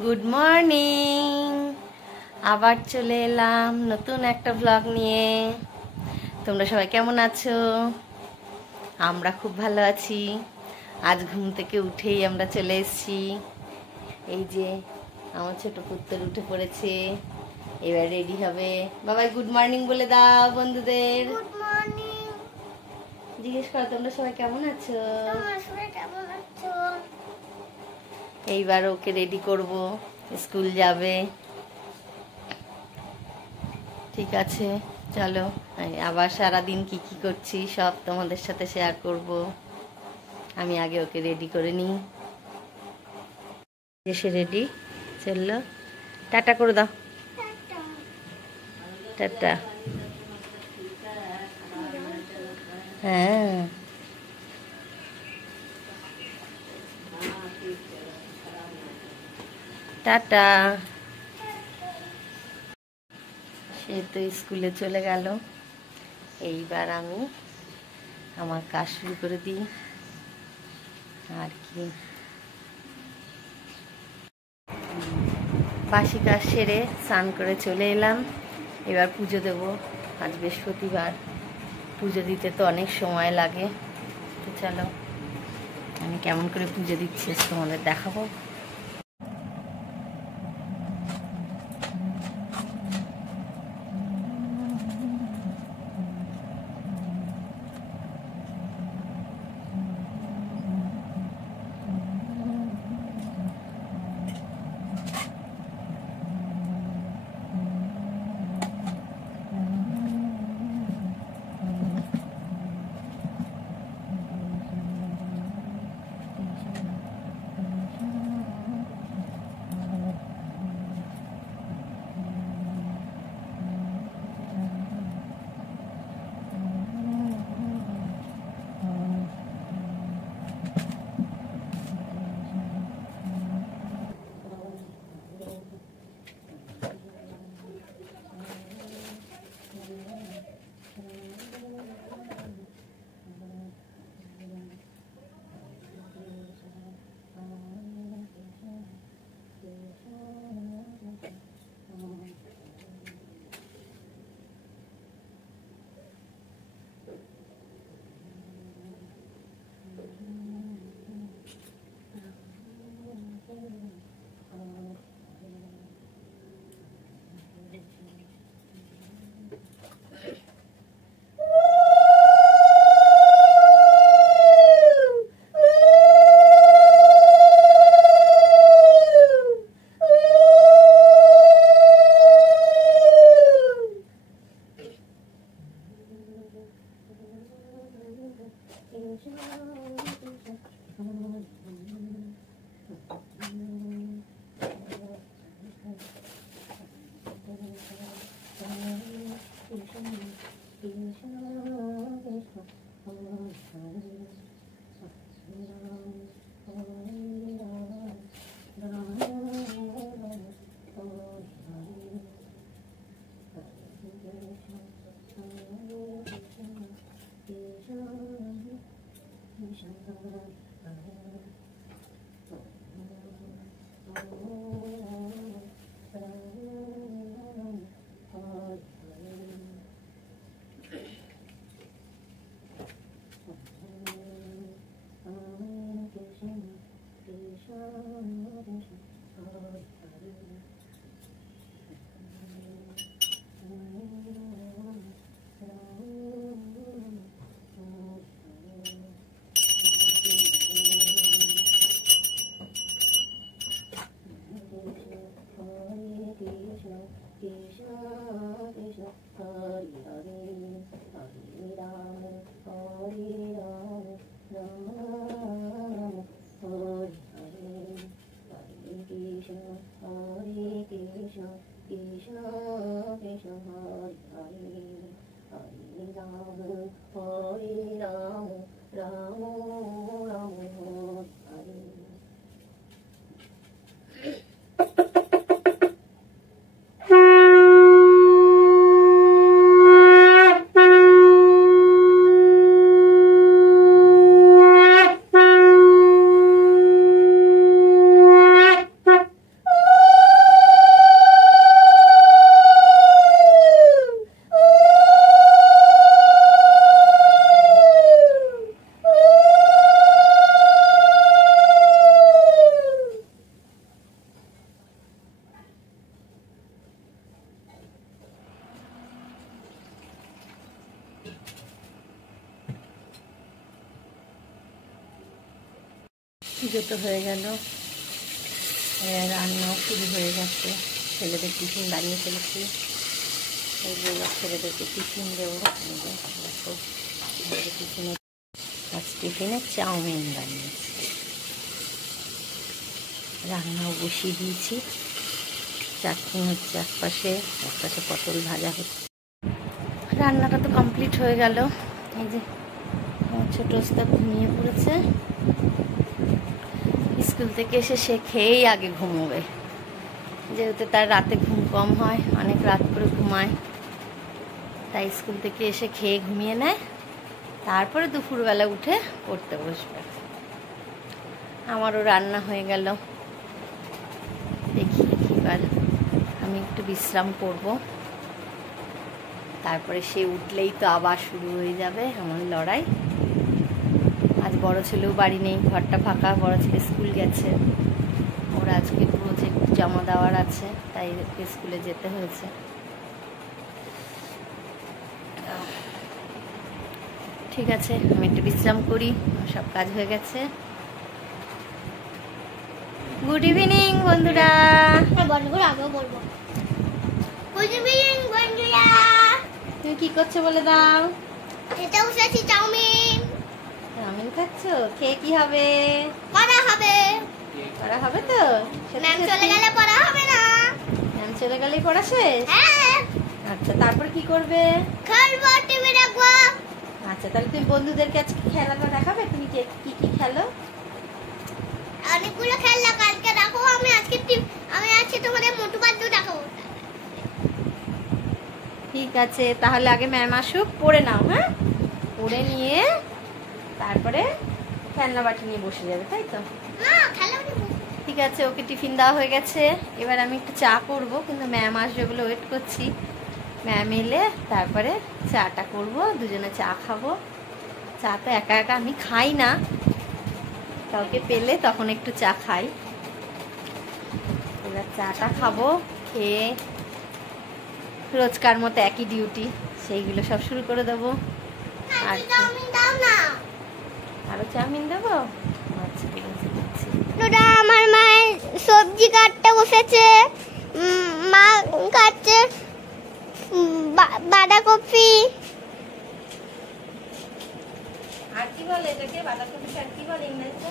Good morning. আবার চলে এলাম নতুন একটা ব্লগ নিয়ে। তোমরা সবাই কেমন আছো? আমরা খুব ভালো আছি। আজ ঘুম থেকে উঠেই আমরা চলে এসেছি। এই যে আমার ছোট পুত্র উঠে পড়েছে, এবার রেডি হবে। বাবাই গুড মর্নিং বলে দাও বন্ধুদের। Good morning. জিজ্ঞেস করো তোমরা সবাই কেমন আছো। তোমরা সবাই কেমন আছো? এইবার ওকে রেডি করব, স্কুল যাবে। ঠিক আছে, চলো আবার সারাদিন কি কি করছি সব তোমাদের সাথে শেয়ার করব। আমি আগে ওকে রেডি করে নিই। এসে রেডি, চললো। টাটা করে দাও। টাটা। হ্যাঁ, টাটা। সে তো স্কুলে চলে গেল। এইবার আমি আমার কাজ শুরু করে দিই। আর কি, বাসি কাজ সেরে স্নান করে চলে এলাম। এবার পুজো দেব। আজ বৃহস্পতিবার, পুজো দিতে তো অনেক সময় লাগে। তো চলো আমি কেমন করে পুজো দিচ্ছি তোমাদের দেখাবো। পুজো তো হয়ে গেল, রান্নাও শুরু হয়ে গেছে। ছেলেদের টিফিন বানিয়ে ফেলেছি। এইগুলো ছেলেদেরকে টিফিন দেবো। দেখো টিফিনে, আজ টিফিনে চাউমিন বানিয়েছি। রান্নাও বসিয়ে দিয়েছি। চাটনি হচ্ছে একপাশে পটল ভাজা হচ্ছে। রান্নাটা তো কমপ্লিট হয়ে গেল। এই যে ছোট ওস্তাদ ঘুমিয়ে পড়েছে। স্কুল থেকে এসে সে খেয়েই আগে ঘুমোবে, যেহেতু তার রাতে ঘুম কম হয়, অনেক রাত করে ঘুমায়। তাই স্কুল থেকে এসে খেয়ে ঘুমিয়ে নেয়, তারপরে দুপুরবেলা উঠে পড়তে বসবে। আমারও রান্না হয়ে গেল। দেখি এবার আমি একটু বিশ্রাম করব, তারপরে সে উঠলেই তো আবার শুরু হয়ে যাবে আমার লড়াই। আজ বড় ছেলেও বাড়ি নেই, ঘরটা ফাঁকা। বড় ছেলে স্কুল গেছে, ওর আজকে প্রজেক্ট জমা দেওয়ার আছে, তাই স্কুলে যেতে হয়েছে। ঠিক আছে, আমি একটু বিশ্রাম করি, সব কাজ হয়ে গেছে। গুড ইভিনিং বন্ধুরা। বন্ধুরা আগেও বলবো গুড ইভিনিং বন্ধুরা। তুমি কি করছো বলে দাও? খেতে বসেছি চাউমিন। চাউমিন খাচ্ছ? খেয়ে কি হবে? পড়া হবে। পড়া হবে তো? ম্যাম চলে গেলে পড়া হবে না। ম্যাম চলে গেলেই পড়া শেষ? হ্যাঁ। আচ্ছা, তারপর কি করবে? খেলবো, টিভি দেখবো। আচ্ছা, তাহলে তুমি বন্ধুদেরকে আজকে খেলাটা দেখাবে? তুমি কি কি খেলো? অনেকগুলো খেলনা কালকে দেখো। আমি আজকে তোমাদের মোটু পাতলু দেখাবো। ঠিক আছে, তাহলে আগে ম্যাম আসুক, পড়ে নাও। হ্যাঁ, পড়ে নিয়ে তারপরে খেলনা বাটি নিয়ে বসে যাবে, তাই তো? না, খেলা দেবো। ঠিক আছে, ওকে টিফিন দেওয়া হয়ে গেছে। এবার আমি একটু চা করব, কিন্তু ম্যাম আসবে বলে ওয়েট করছি। ম্যাম এলে তারপরে চাটা করব, দুজনে চা খাবো। চা তো একা একা আমি খাই না, কাউকে পেলে তখন একটু চা খাই। এবার চাটা খাবো, খেয়ে রোজকার মতো একই ডিউটি, সেইগুলো সব শুরু করে দেবো। আর চাউমিন দাও না। আরো চাউমিন দেবো? আচ্ছা, ঠিক আছে, দিচ্ছি। দাদা, আমার মায়ের সবজি কাটতে বসেছে। মা কাটছে বাঁধাকপি। আর কি বলে এটাকে? বাঁধাকপি আর কি বলে ইংরেজিতে?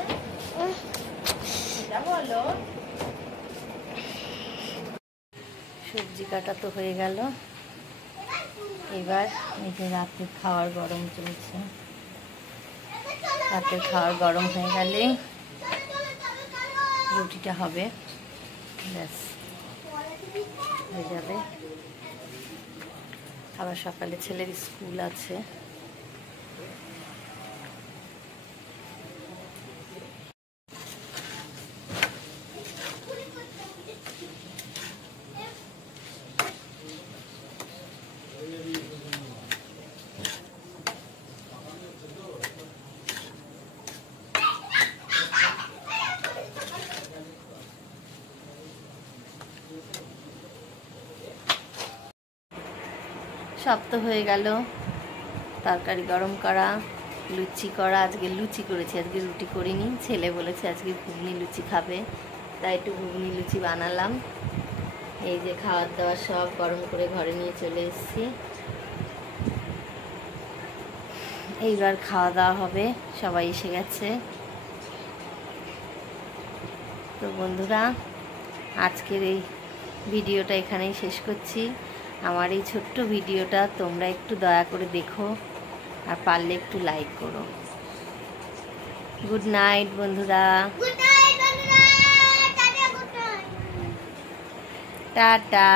এটা বলো। সবজি কাটা তো হয়ে গেল। এবার এই যে রাতের খাওয়ার গরম চলছে। রাতের খাওয়ার গরম হয়ে গেলে রুটিটা হবে, ব্যাস হয়ে যাবে। আবার সকালে ছেলের স্কুল আছে। সব তো হয়ে গেল। তরকারি গরম করা, লুচি করা। আজকে লুচি করেছি, আজকে রুটি করিনি। ছেলে বলেছে আজকে ঘুগনি লুচি খাবে, তাই একটু ঘুগনি লুচি বানালাম। এই যে খাওয়ার দাওয়ার সব গরম করে ঘরে নিয়ে চলে এসেছি। এইবার খাওয়া দাওয়া হবে, সবাই এসে গেছে। তো বন্ধুরা, আজকের এই ভিডিওটা এখানেই শেষ করছি। আমার এই ছোট্ট ভিডিওটা তোমরা একটু দয়া করে দেখো, আর পারলে একটু লাইক করো। গুড নাইট বন্ধুরা। গুড নাইট বন্ধুরা। Tata, good night. টাটা।